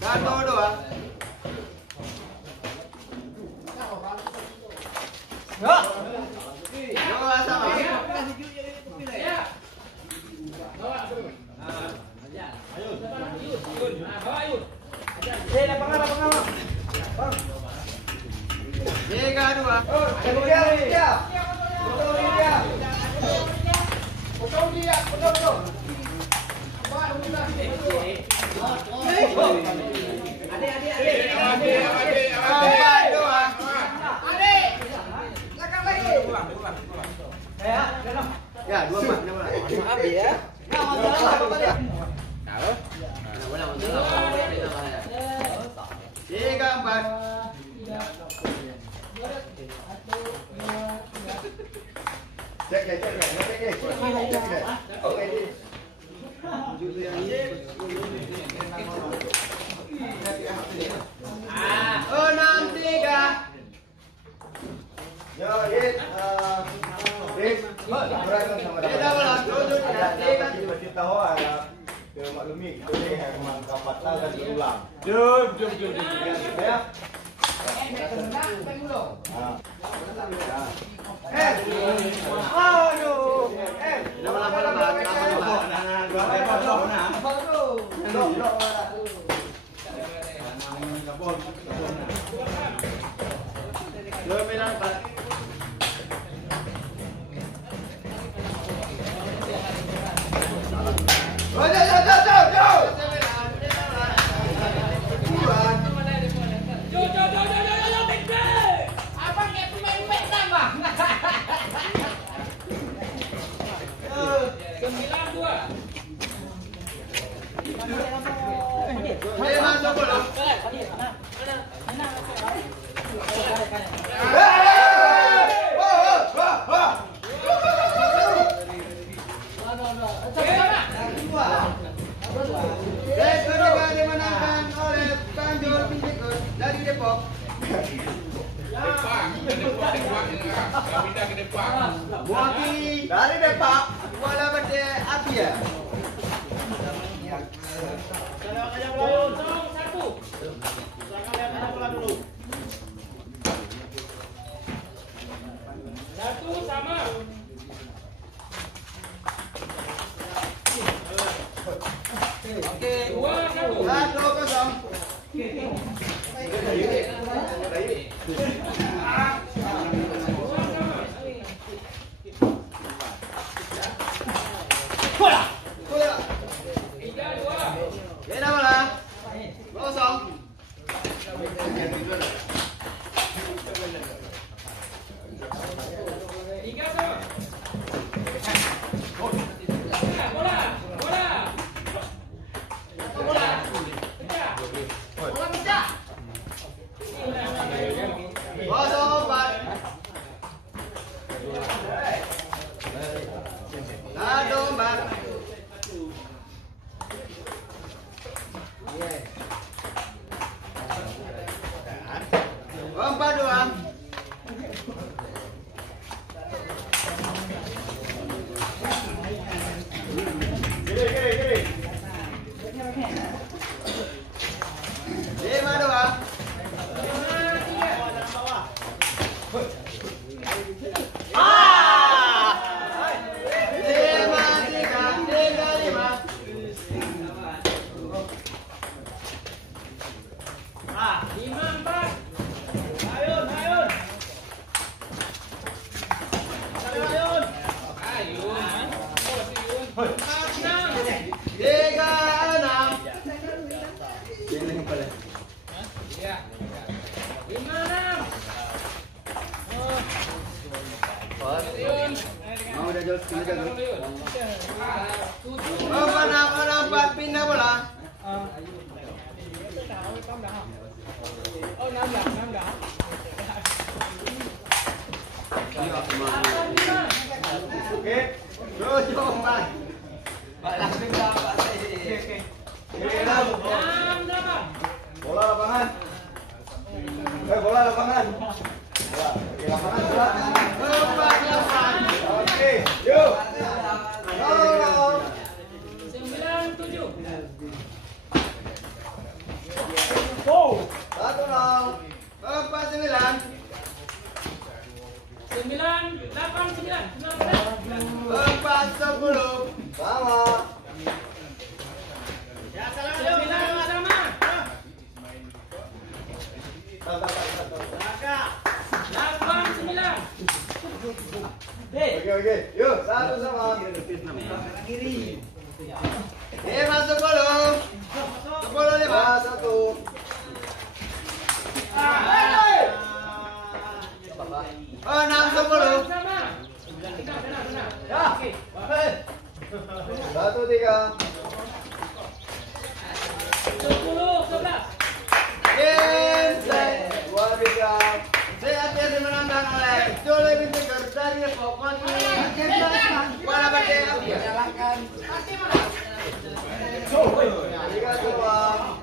Satu dua. Dua sama. Tiga dua. Ya, 24. Maaf ya. Tiga empat. Cek. Oke. Enam tiga. Yo, hit. Tahu ada maklumi itu nih memang kapat lah dan berulang. Jom. Ya. Aduh. Dimenangkan oleh Tanjur Pinjekut dari Depok. Pindah ke depan. Buati dari Depok. Bola berde Abia. Satu sama. Oke, 2-1. 1-0. Bola. 3-2. Beda bola. 0. Tiga sama. Bola. Pecah. Mau udah jauh sini jago. Oh, mana empat pindah bola. Oh, nambah. Oke, coba. Pak langsung dapat sih. Bola lapangan. Bola lapangan. Bola. Oke, yuk. 9-7. 10. Sama. Ya, salam. Sama. Delapan, 9. Oke. Yuk, satu sama. Masuk 10. 10 5. Satu. Oh, 6 10. Sama. Benar. Ya. Oke. 1 3. 10, 11. Luar biasa. Saya hati-hati menantang oleh Jole binti dari Pokon. Wala Nyalakan. 3 2.